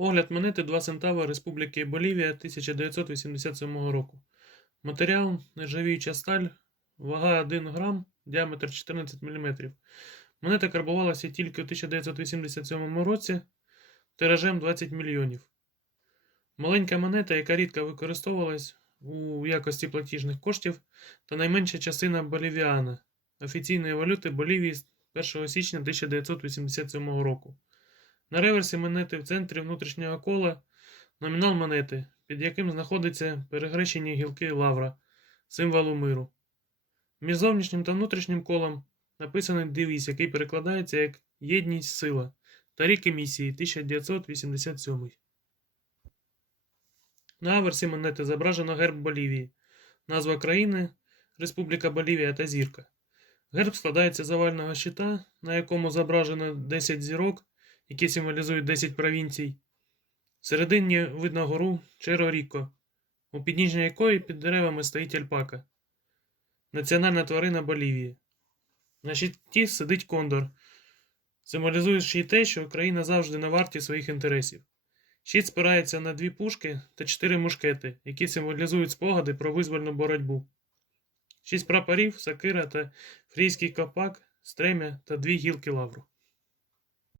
Огляд монети 2 центава Республіки Болівія 1987 року. Матеріал нержавіюча сталь, вага 1 грам, діаметр 14 мм. Монета карбувалася тільки у 1987 році тиражем 20 мільйонів. Маленька монета, яка рідко використовувалась у якості платіжних коштів, та найменша частина болівіана, офіційної валюти Болівії з 1 січня 1987 року. На реверсі монети в центрі внутрішнього кола номінал монети, під яким знаходяться перехрещені гілки лавра, символу миру. Між зовнішнім та внутрішнім колом написаний девіз, який перекладається як Єдність сила та рік емісії 1987. На аверсі монети зображено герб Болівії, назва країни Республіка Болівія та зірка. Герб складається з овального щита, на якому зображено 10 зірок, які символізують 10 провінцій. Всередині видно гору Черо-Ріко, у підніжжі якої під деревами стоїть альпака. Національна тварина Болівії. На щиті сидить кондор, символізуючи те, що Україна завжди на варті своїх інтересів. Щит спирається на дві пушки та чотири мушкети, які символізують спогади про визвольну боротьбу. Шість прапорів, сакира та фрійський копак, стремя та дві гілки лавру.